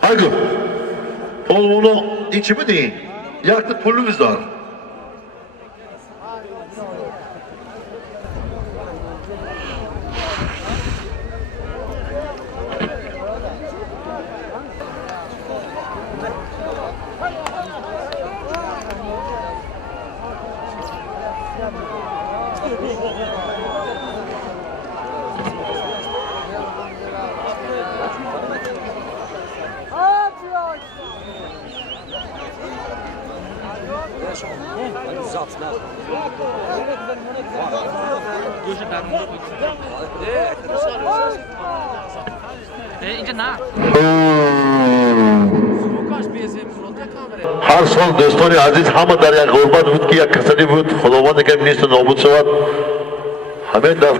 Haydi. Onu içimi değil. Yaktı pulumuz var. هر سال دوستان عزیز همه در یک غربت بود که یک کسانی بود خداوند که نیست نابود شود همه در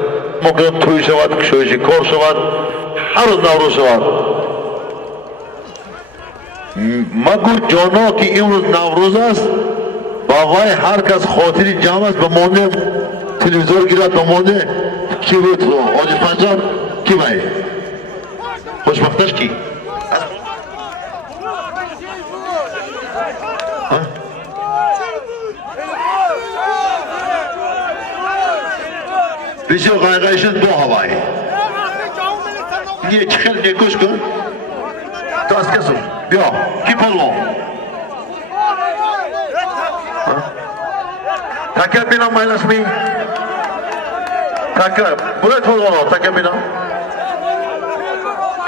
مقیم توی شود کشویشی کار شود هر روز نوروز شود مگو جانا که این روز نوروز است با وای هر کس خاطری جمع است بمانه تلویزور گیرد بمانه کی بود آجی پنجان کی بایی خوشبختش کی بسیار قایقایشون دو هوایی یه چخیل نگوش کن دست کسو بیا کی پلو تکر بینم مایلسمی تکر بوده پلو تکر بینم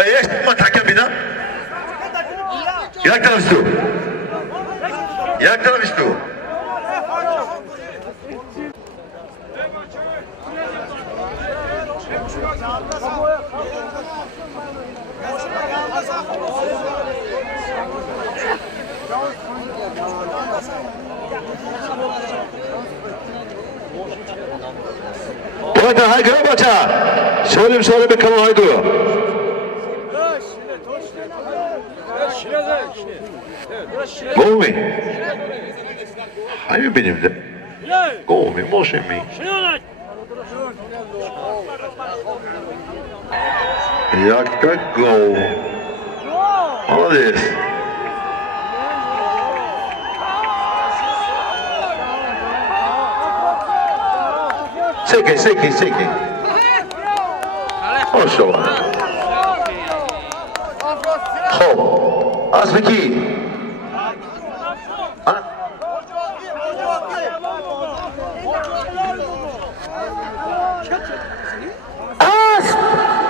یک ما تکر بینم یک طرف استو یک طرف استو Haydi gel baca. Söyle bir kanal haydi. Bu mu? Hayır benim de. Bu mu? Moşe mi? Yakka go. Hadi. Seki. Hoş ol. Hop. Az peki.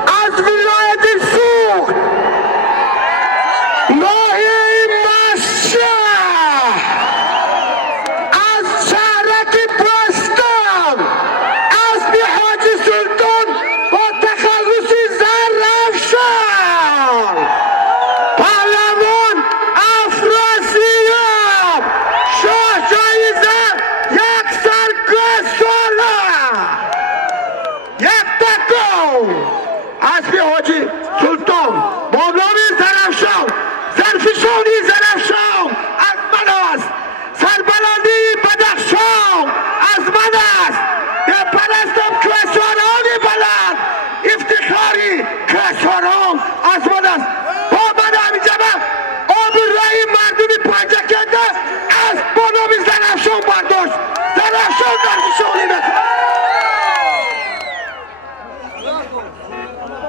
Az vilayetin su. Mahi maşa. Az şehreki bostan. Az bir Hacı Sultan o tekallüsü Zarrafşan. Parlaman Afrasiyam. Şah Cahizar Yaksar Gösola. Yaktakov. Az bir Hacı Sultan. Mevlami Zarrafşan. Zarfişoni Zarrafşan. Az manast. Serbalandi Badakhshan. Az manast. Ya parastam Kösarani baland. İftikhari Kösaran. Az manast. Ba man amijaba. Abirrahi mardumi Panjakende. Az Mevlami Zarrafşan bardosh. Zarrafşan Zarfişoni bekn.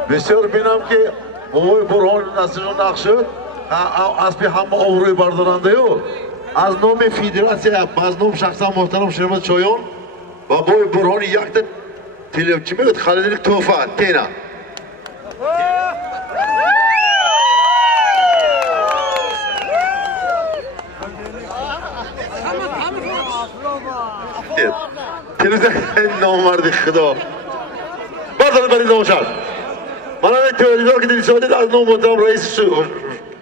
بسیار بینم که اوی برهان نسیجان نقشد از پی همه اوروی بردارنده یو از نام فیدراسیه از نام شخصا محترم شرمت شایان و بای برهان یک ده تیلیم چی میگوید خالیدنی توفه تینا تلویزیون نامردی خدا بردارد برید نامشد من هم تئوریدار که دیدید از نام محترم رئیس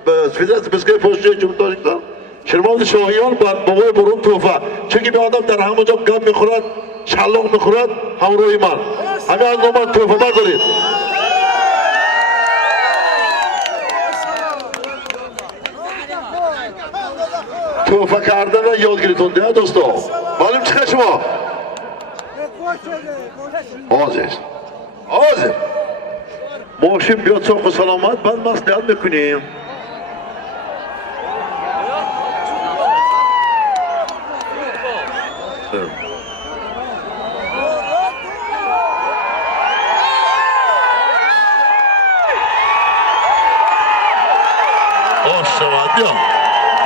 فدراسیون بسکه پشتی جمهوری تاجیکستان شرماز شاهیان بابای برون توفه چون که به آدم در همه جا گم میخورد شلاق میخورد همراه من همه از نام توفه بردارید توفه کردن یادگیریتون ده دوستا معلوم چه شما آزیز ماشین بیاد ساق و سلامت بعد مصلحت میکنیم. شود بیا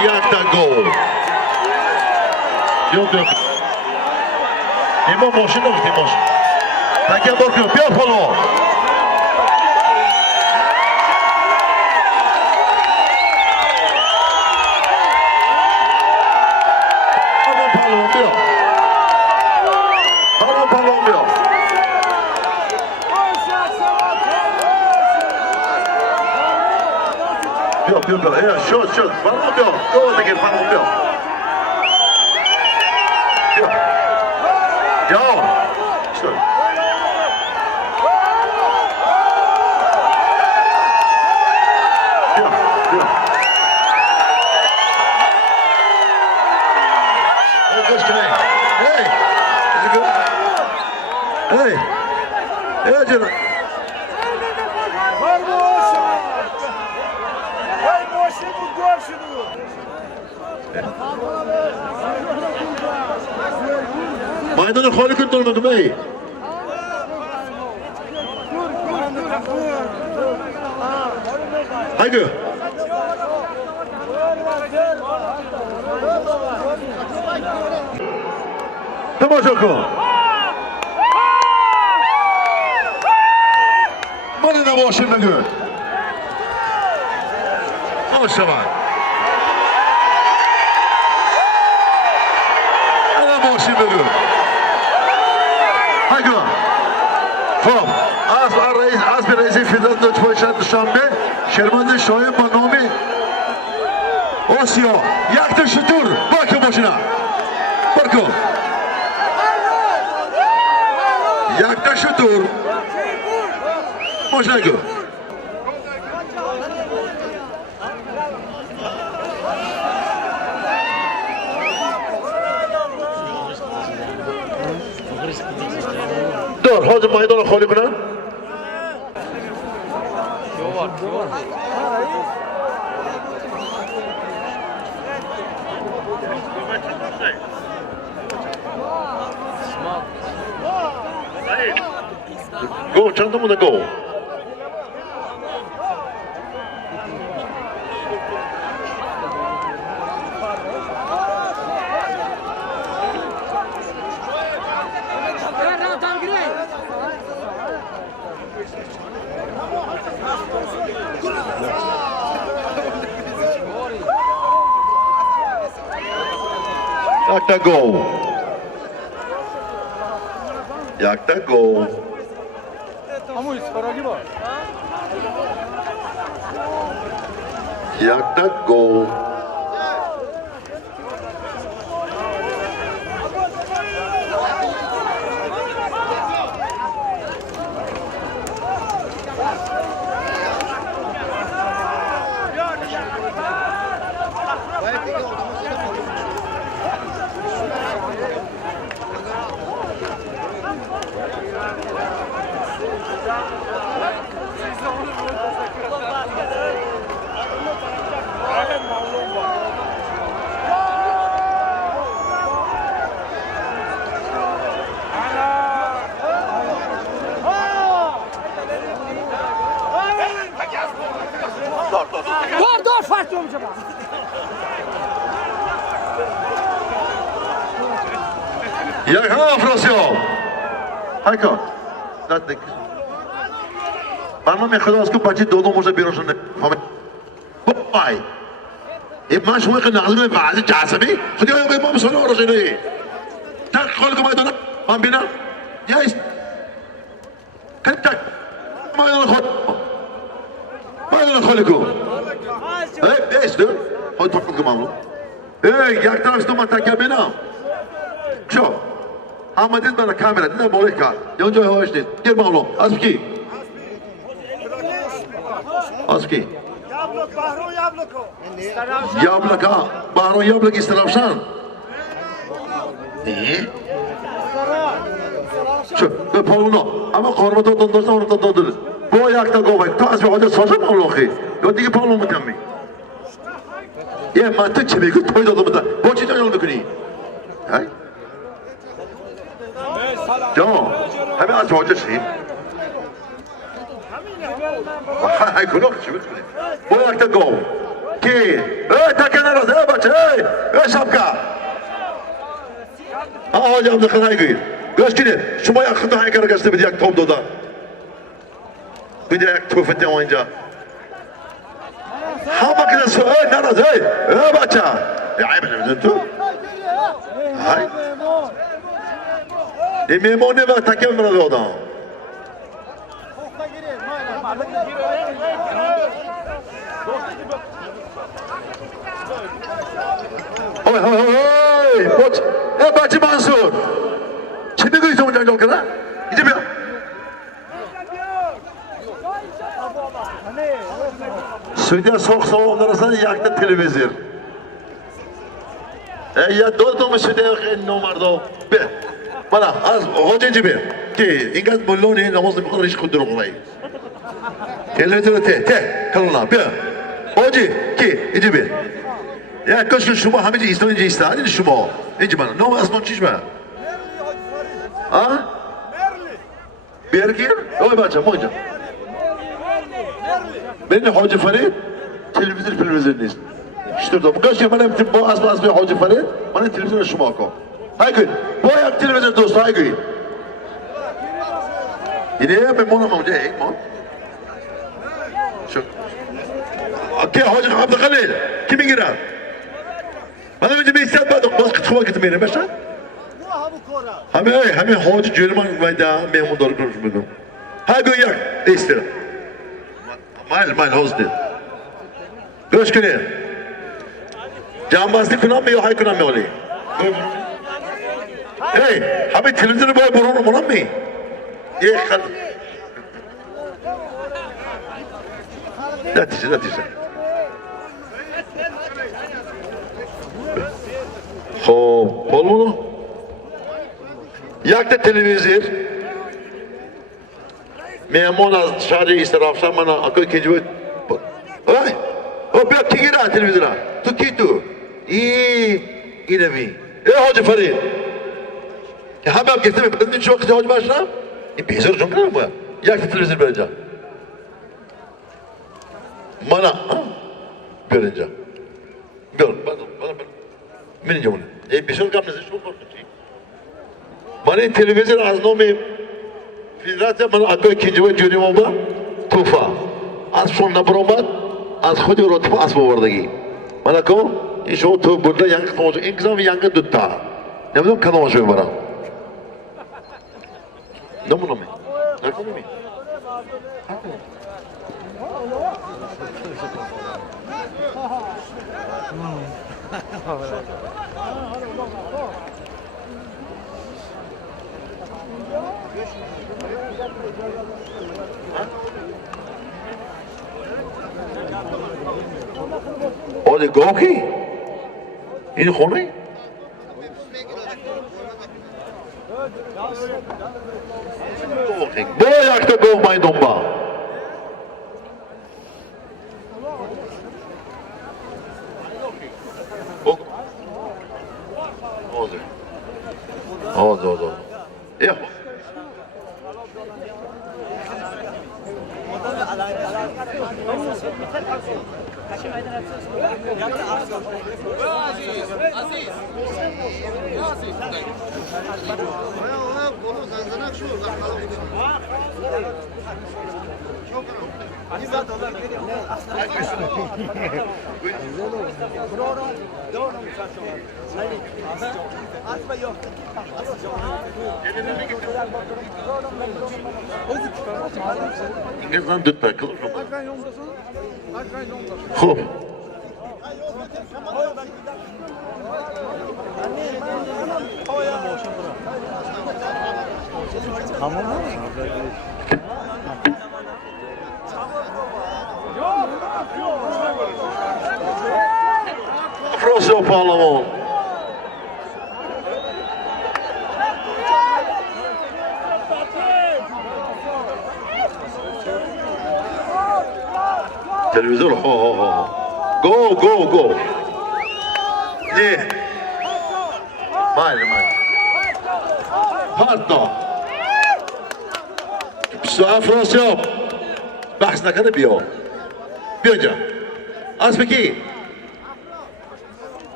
یک تا گل بیا ایما ماشین نمیست این ماشین تکیه بار کنم بیا پالوان پالوان بیا پالوان بیا بیا شد پالوان بیا گل بگیر پالوان بیا Ja, stöd. Ja. Oh, good today. Hey, is it good? Hey, yeah, Jenna. Maydanoz خالی کن durmadım ey. Haydi. Tamaşa kın. Bana da başım ne gör. Maşallah. Ana başım ne gör. Haydi. Tamam. Az bir reisi Fidel Döçbaşı'nın Duşanbe, Şerman'ın Şahin Banami, Osio, yaktı şutur, bakın başına. Bakın. Yaktı şutur. Başına gör. Dur, hadi maydanoz خالی کنن. Go, çantamı da go. Yakta go. Yakta go. Yakta go. Dur fark yok acaba. Jak Afrosio. Hajko. Zatek. Pan خدا از که بچه دو موزه بیرون بای این من شما که نقل بعضی جاسمی خودی های ما مسئله آرزو نهی تک خالی که مایدانه من بینم یایست کنی تک مایدانه خالی که بیست دو خواهد پاکن که ممنون یک طرف تو من تکیه بینم شو همه دید برای کامرا دیدم بالا کرد یا جای هایش دید گیر ممنون از بکی از کی؟ Yablaka, Bahro yablak istirafsan. Ne? Şu, Paulino, ama kormada dondursa onu da dondurur. با یک تا گوه تو از حاجت سازم الاخی یا دیگه پالون میکنمی یه منطق چه میگه توی دادم بودن با چی جانیال میکنی؟ های؟ جان همه از حاجت شیم های کنه چی میکنی؟ با یک تا گوه کی؟ ای تکه نراز ای بچه ای شبکه آقا عبد الخیر گوید گوش کنید شما یک خود های کار گشته بدی یک توپ دادن بده یک توپ ده اینجا همه که سوال نراز ای بچه عیب نمیدن تو های این میمونه و تکه مرا دادن ای بچه منصور چی میگویی تو اونجا انجام کنه؟ اینجا بیا سویده سوخ سوام درستان یک تا تلویزیر یا دو تا سویده خیلی نومردو بیا بنا از حاج اینجا بیا که اینقدر ملونی نماز نمیخواد ریش خود دروغ بایی تلویزیر ته کلونا بیا حاجی که اینجا بیا یا کاش شما همه جا اینجا ایستان این شما اینجا من نام از نام چیش من ها برگیر اوه بچه ما اینجا بین حاج فرید تلویزیون نیست شتر دو کاش که من با اسم حاج فرید من تلویزیون شما کن های گوید با یک تلویزیون دوست های گوید اینه بمونم اونجا ایمان شو اوکی حاج عبدالخلیل کی میگیره من اینجا میستد بعد باز خوبه که تو میره بشه همه حاج جرمان وایده میمون داره کنش بدم های گوی یک ایستر مایل حوز دید گوش کنید جانبازی کنم یا های کنم میالی ای همه تلویزیون باید برون منم می یک خل نتیجه خب پولونو یک تا تلویزیون میمون از شهر استراف شد من اکوی کنجی بود او بیا کی گیره تلویزیون تو کی تو اینه می حاج فرید که همه هم گفته میپردین چه وقتی حاج باشم این بیزار جون کنم باید یک تا تلویزیون برنجا مانا بیار اینجا بیار من اینجا مونه ای بیشتر کم نزدیک شو کنی من این تلویزیون از نام فیدراسیون من اکوی کنجی بود جوری ما توفا از شون نبرامد از خودی رو تو اسب آوردگی من اکو این شو تو بوده ینگ تماشا این کدام ینگ دوتا نمیدونم کدامشو میبرم نمونم نکنمی آده گاه کی؟ این خونه؟ با یک تا گاه باید دنبا آزاد یا İngilizden düt takılır mı? خوب Tamam mı? Fransa Parlament. تلویزیون گو نه مایل پارتا افراسیاب بحث نکنه بیا اینجا اسب کی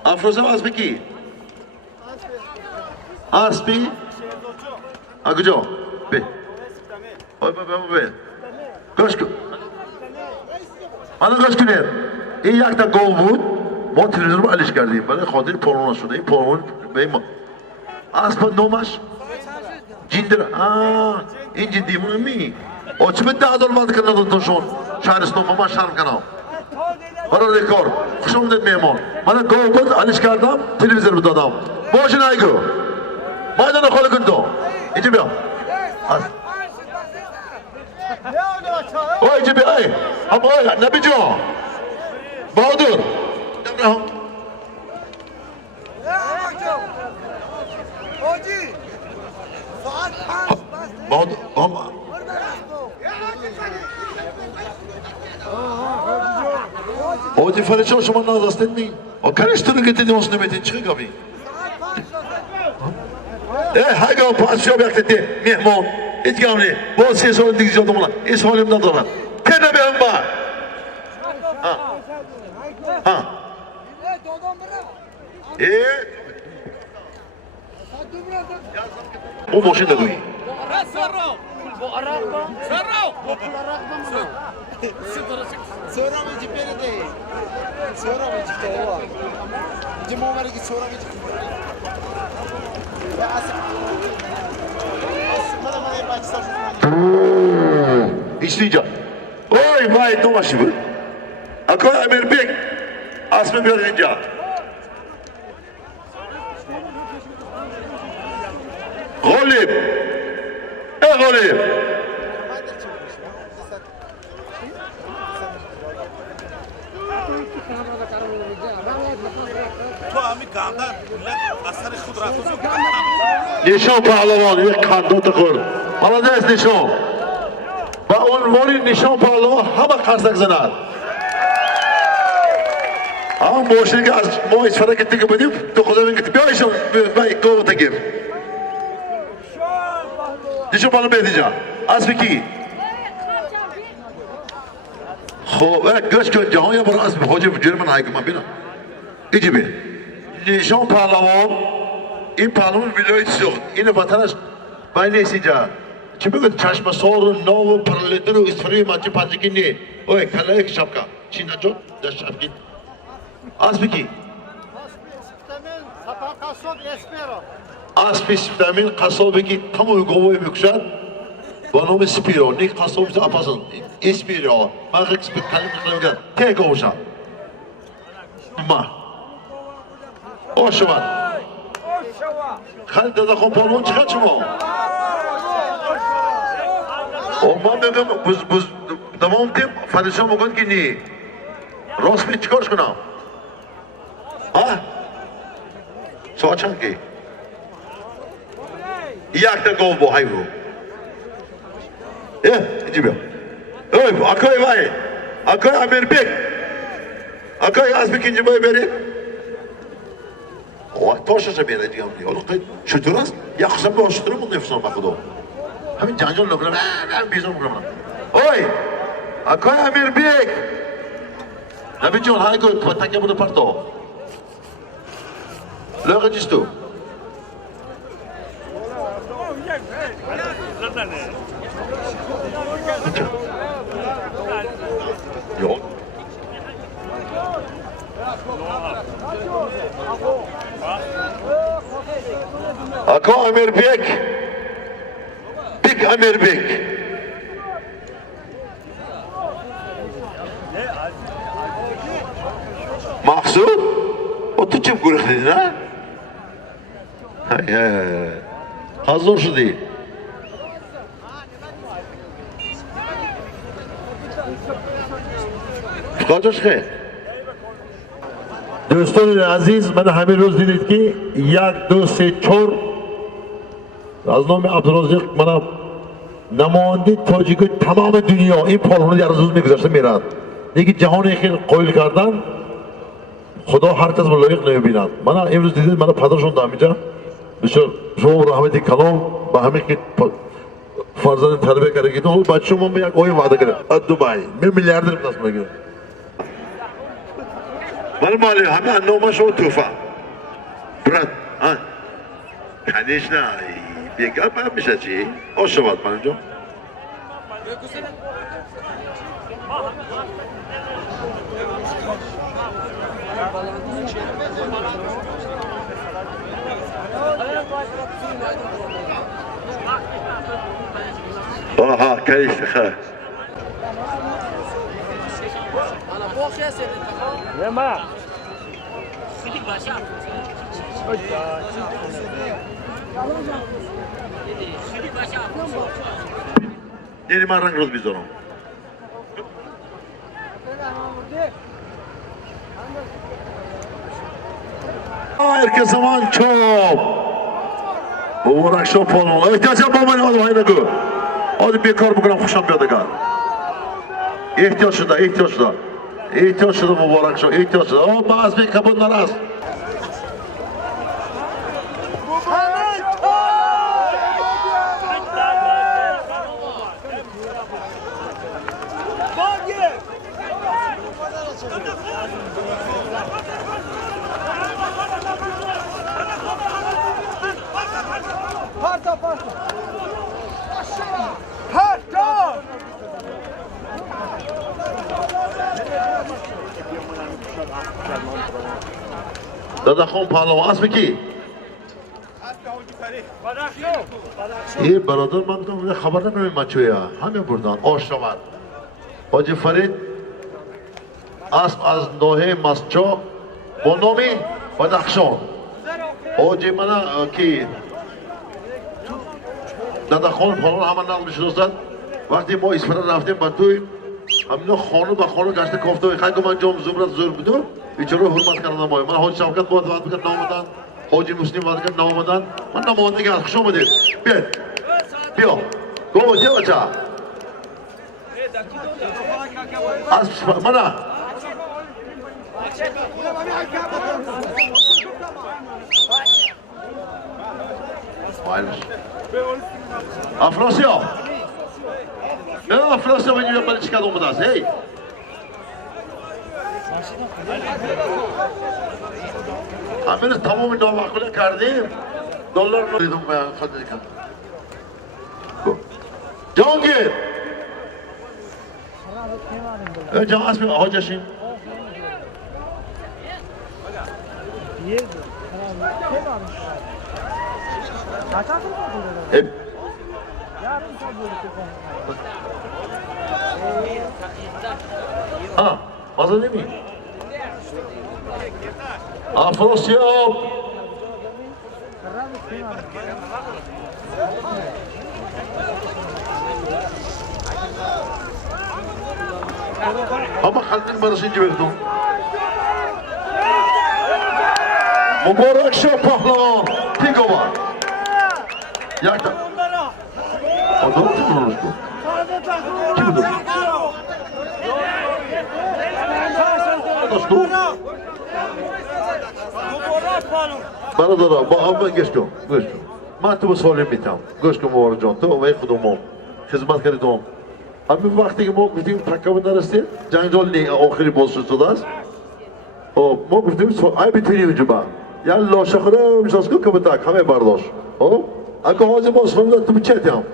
افراسیاب اسب کی اسبی کجا به گوش کن گوش کنید این یک تا گل بود ما تلویزیون رو علیش کردیم برای خاطر پرونه شده این پرونه به ما اسب نومش جیندر این جدیمونه می چه به $10 بند کنه دوشون شهرستان ما شرم کنم برای ریکار خوش آمدید میمان من گل بود علیش کردم تلویزیون رو دادم باشه نایگو مایدان خاله کن تو اینجا بیا اینجا بیا نبی جان بهادر نبرهم اوجی فرشته شما ناز هستید می کنشتون رو گتیدی اونس نمیتین چه گابی های گام پادشاه بیاکتی مهمان هیچ گام نی با 3 سال دیگه جادم اولا این سالیم ندارم که نبیم با او ماشین ندوی İşleyeceğim. Oy vay domaşı bu. Akıl Emir Bek. Asmı bir önce. Golib. Golib. نشان پهلوان یک کاندوت خورد مالادست نشان با عنوان نشان پهلوان همه قرصک زند اما موشنی که از ما اسفره گیتی که بدیم تو خدا بین گیتی بیا ایشان بای گوه تگیر نشان پهلوان بیدی جان اسبی کی خوب گوش کن جهان یا برای اسبی خوجه جرمان های که من بینم ایجی بین نشان پهلوان این پهلوان ویلایت سوخت این وطنش باید نیست اینجا چی بگید چشم سال و ناو و پرلیتر و اسفری مانچه پانچگی نی اوه کلا یک شبکه چی نجات دست شبکی اسبی کی اسبی سپتامین قصابی کی تمام گوهی بکشد با نام سپیرو نیک قصابی تا اپاسن اسپیرو من خیلی سپیر کلیم نمیگم که گوشم ما اوشوان خالد دادا خون پالون چقدر شما من میگم بز دوام تیم فدشان میگن که نی راست می چیکارش کنم ساعت چند که یک تا گول با های برو اینجا بیا اکای وای اکای امیر بیک اکای اسبی که اینجا باید بری تاشش بیاره دیگه هم دیگه چطور است؟ یک خسم به آشتره بود نفسان با خدا همین جنجال نکنم بیزار میکنم اوی اکای امیر بیک نبی جان های که تکیه بوده پرتو لغه جستو yok Aka Amir Bek Bek Amir Bek Maksud o tu çöp kuruq dedin ha? Hazır şu değil دوستان عزیز من همین روز دیدید که 1 2 3 4 از نام عبدالرزاق من نماینده تاجیک تمام دنیا این پالون در روز میگذاشته میرن دیگه جهان خیلی قویل کردن خدا هر کس لایق نمیبینند. من امروز دیدید من پدرشون دارم اینجا بسیار شما رحمت کلام با همین که فرزند تربیه کرده که اون بچه من به یک اوی وعده کرده از دوبای میلیاردر دست میگیره. من مالی همه نوما شما توفا برات کنیش نه بیگل باید میشه چی؟ آشواد من اینجا آها کنیش خیر Nema. یعنی من رنگ روز بیزارم هر زمان چوب مبارک شو پالون احتیاج با من آدم های نگو آدم بیکار بکنم خوشم بیاده کار احتیاج شده مبارک شو احتیاج شده باز بی کبود نراست دادا خون پهلوان اسم کی؟ ای برادر من تو خبر نکنم من چویا همه بردن آشوار حاجی فرید اسم از نوه مسجو با نامی بدخشان حاجی من کی دادا خون پهلوان همه نام میشناسند وقتی ما اسفر رفتیم با توی همینو خانو با خانو گشته کفته و خیلی من جام زمرت زور بدون بیچاره حرمت کردن ما من حاج شوکت بود وقت بکرد نامدن حاجی مسلم وقت بکرد نامدن من نماینده که خوش آمدید بیا گو بچه بچه از منه افراسیا افراسیا باید بیان برای چیکار اومده است هی همین تمام نامعقوله کردیم دلار رو دیدم به خود دیدم جانگیر جان اسم حاجشیم مازه نمی افراسیاب اما خلقین برس اینجا بردم مبارک شو پهلوان پیگو بار یک تا آدم چی برانش کن کی بدون داشتو برادر با هم گوش کن من تو سوال میتم گوش کن مبارک جان تو و خودمون خدمت کردیم همین وقتی که ما گفتیم تکامل نرسید جنجال آخری باز شده است ما گفتیم ای بتونیم اینجا با یا لاشه خوره میشناس کن که بتاک همه برداشت اگه حاضر باز فرمودن تو بچهتیم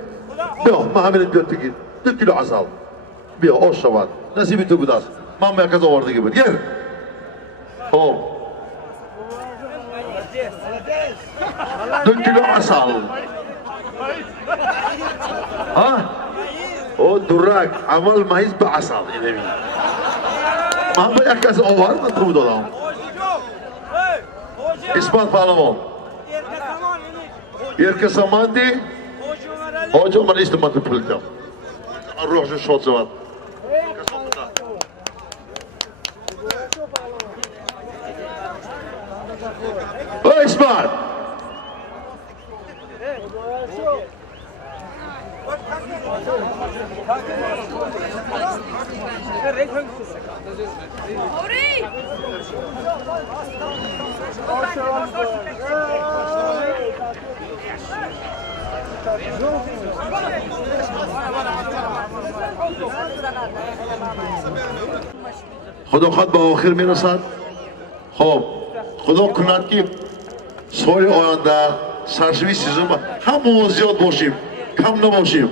بیا ما همین بیاد تگید 2 کیلو عسل بیا آش شود نصیبی تو بود است من مرکز آوردگی بود گر 2 کیلو عسل او درک عمل مایز به عسل اینمی من به یک کس آورد تو دادم اثبات پهلوان یک ساماندی حاج عمر استمات پولتم روحش شاد شد اثبات خدا خود به آخر میرسد. خب خدا کند که سال آینده سرشوی سیزن همه زیاد باشیم، کم نباشیم.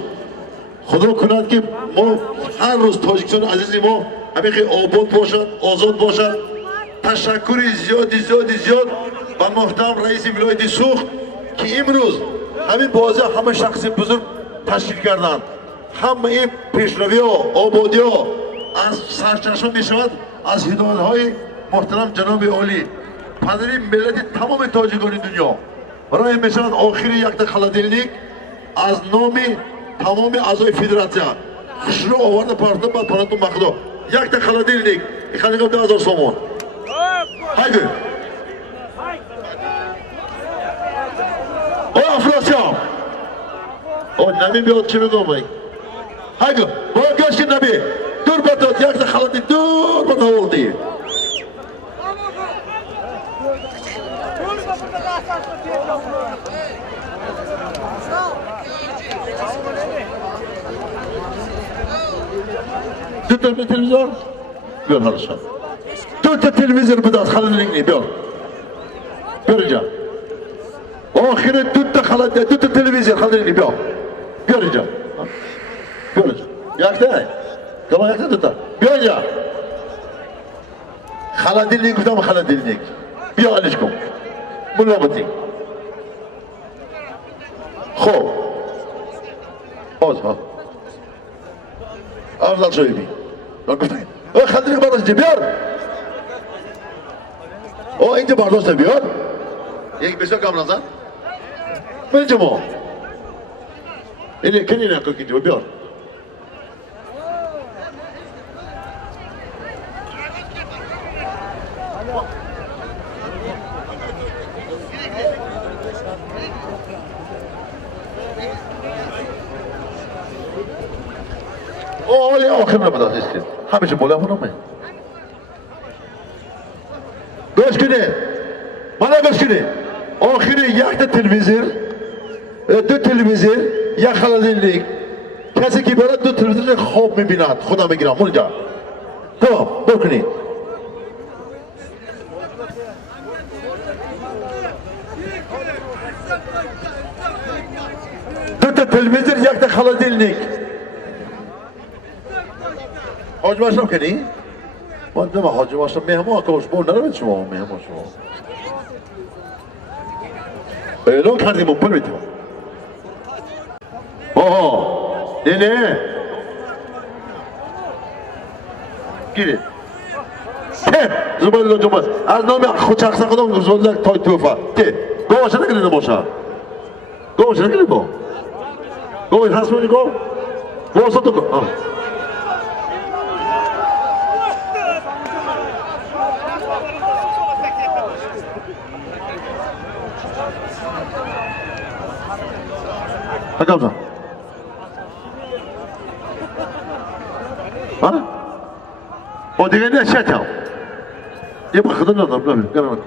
خدا کند که ما هر روز تاجیکستان عزیزی ما همین آباد باشد، آزاد باشد. تشکر زیاد به محترم رئیس ولایت سوخت که امروز همین بازی همه شخص بزرگ تشکیل کردند. همه این پیشروی ها، آبادی ها از سرچشمه می شود از هدایت های محترم جناب عالی پدری ملت تمام تاجیکان دنیا. برای می شود آخر یک خلادیلنیک از نام تمام اعضای فدراسیون شروع آورده پارتون بعد پارتون مخدا یک خلادیلنیک خلیقه 2000 سومون. haydi. O enflasyon. O Nabi bir otçunu olmayın. Haydi. Bu geçkin Nabi. Dur batat yakta xaladı. Dur batat oldu. Tutun bir televizyon. Gör harışan. Tut televizyon budat xaladı rengi. Gör. Göreceğim. Ahiret tut da xaladı. Tut televizyon xaladı rengi. Gör. Göreceğim. Göreceğim. Yakta. Tamam yakta tut da. Göreceğim. Xaladilnik tutam xaladilnik. Bir alışkom. Mulabatik. Xo'p. Hozir ha. Afzal Shoibi. Bakmayın. O xaladilnik bardosh biyor. O ince bardosh biyor. Yek beso kamlansan. Birinchi mo. Ini kenine ko'kinchi biyor. O öyle akımla mı da iskin? Hamişe bola bunu mu? Beş günü. Bana 5 günü. Ahiri yaktı televizör. Dü televizör. Yakaladınlık. Kesi ki böyle dü televizörü خواب میبیند. خدا میگیرم. اونجا. tamam. بکنید. Dü televizör yaktı خaladınlık. حاج باشم کنی؟ من دم حاج باشم مهمان کاش بر نرمید شما مهمان شما اعلان کردیم اون میتیم آها نه گیرید که زبان جمعه از نام خود شخص خودم زبان تای توفا که گوشه نکنید نماشه گوشه نکنید با گوشه هست میگه گوشه تو کن Bakalım. Ha? O diğerine şey çal. Ya bakın adam ne yapıyor? Karan akı.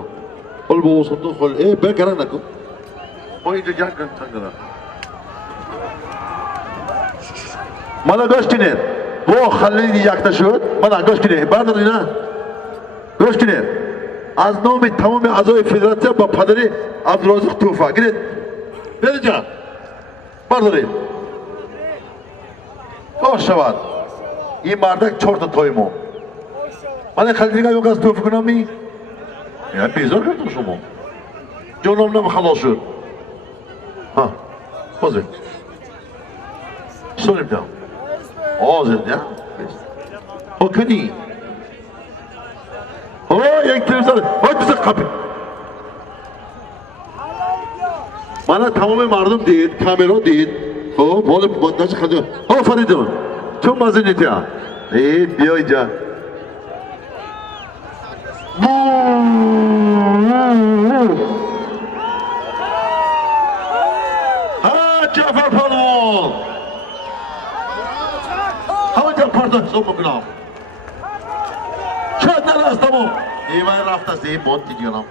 Ol bu olsun da ol. Ben karan akı. O ince gel kan tangana. Bana gösterin. Bu halini yaklaşıyor. Bana gösterin. Bardır ina. Gösterin. Az nomi tamamı azay federasyon bu padri Abdülaziz Tufa. Gidin. Vereceğim. Bardari. Hoş şavad. این مردک 4 تا تایمو. من خلیقه یک از تو فکر نمی. یا بیزار کردم شما. جانم نم خلاص شد. ها. بازه. سونیم دام. آزاد یا. o کنی. یک تلویزیون. تو قبل. من تمام مردم دید، کامرا دید. خب، حالا بنداز خدا. فریدون. چون مزه نیتیا. بیا اینجا. جعفر پالون. فردا حساب میکنم چند در از تمام ایوان رفت است این باد دیگرم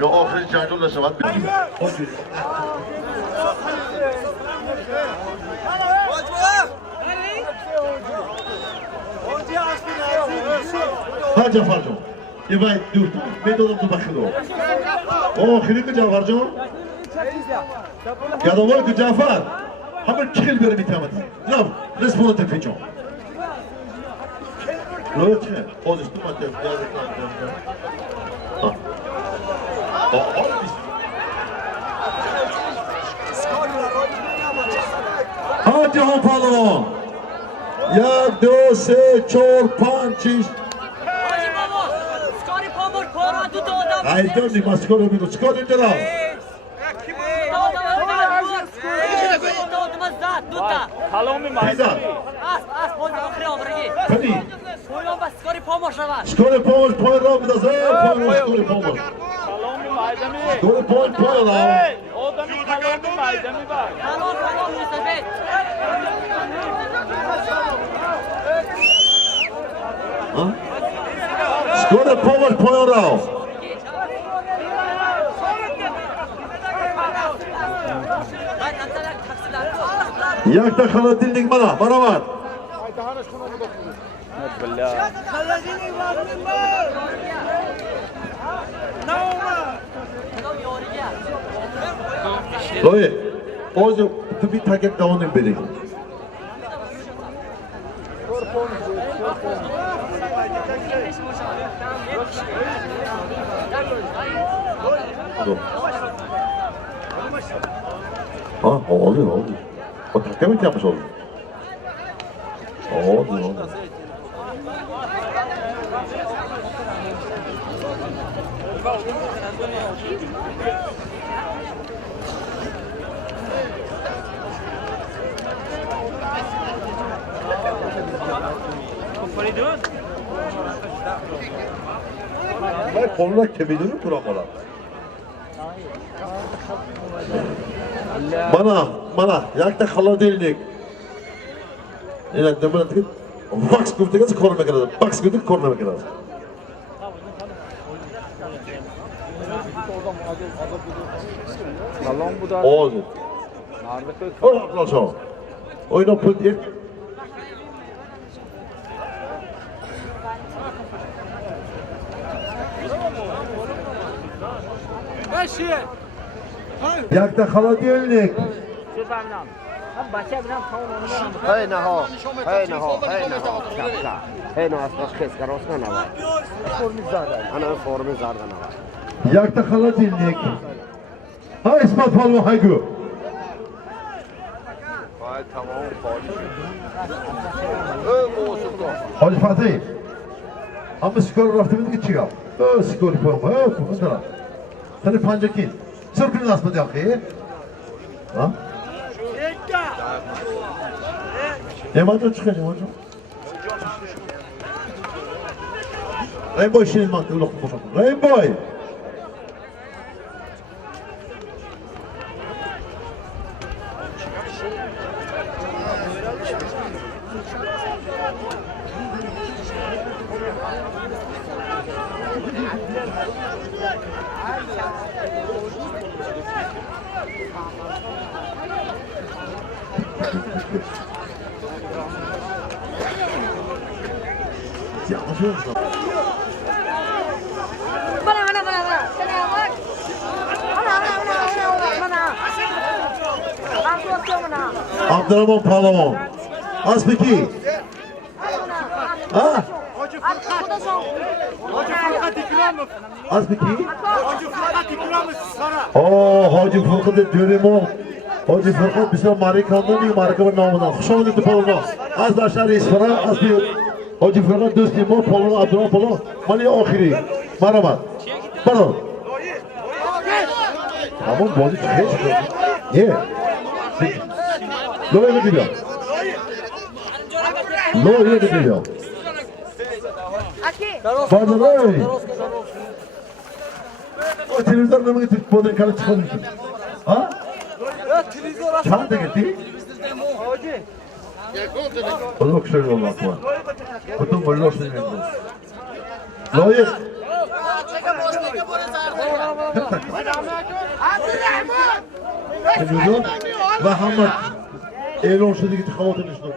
یا آخر جنگل نشود بگیم ها جعفر جان ایوان دور میدادم تو بخیدو آخری که جعفر جان یادوار که جعفر همه چیل بره میتامد جناب رسپونت تفیجان لطفاً خودش تو مطلب ها جهان پهلوان 1 2 3 4 5 6 Aydan ni maskor mi skor indira. Kalomi mayda. As pon oxiri omrigi. Kani. So'ylon bas skori pomosh ravad. Skor pomosh poy ro bidaze skor pomosh. Kalomi mayda mi? Skor poy ro. Odami kalomi mayda mi bar. Kalon Musabet. Skor pomosh poy ro. Yakta Xaladinlik mana var. Loy, o'zi tibbiy takib davom bering. Oldu. O takip yapmış oldu. Oldu. Ben konuda kemiğini kuramalar. Mana, yakta Xaladinlik. Endi nima deydi? Box ko'rdiga ko'rmay keladi. Box ko'rdik ko'rmay keladi. Kalon bu da. Oldu. Nerede? Oyna put et. Yakta Xaladinlik. هی نه اصلا خیس کراس نه نوا انا فرمی زرده نوا Yakta Xaladinlik. Ha İsmat Palvan Haygü. های تمام خالی Hacı Fatih. Ama skor raftımız geçiyor. Skor yapalım. Fıkıntara. Seni pancakin. Sırpını nasıl yapıyor? Ha? Emancı çıkacağım hocam. Rainbow şirin mantığı lokma boşaltın. Rainbow! Yanlış olmuş. Mana. Selamat. Mana. Abdurrahman Palavan. Az peki. Ha? Az peki. Hacı Fırkat'ı diyorum. Hacı Fırkat bize Marikan'dan değil, Marikan'ın namından. Hoş geldin Palavan. Az da aşağı İsfara, az bir Hacı Fırkat dostum o Palavan, Abdurrahman Palavan. Mani ahiri. Merhaba. Pardon. Tamam, bozuk hiç. Niye? Loya gidiyor. Loya gidiyor. Pardon oy. O televizyonda mı gittik? Bodrum kalı çıkalım. Ha? Çanta gitti. Onu okşayın olmak var. Bütün böyle olsun yani. Loyuk. Temizon ve Hamad. Eylon şuradaki tıkavatın üstünde.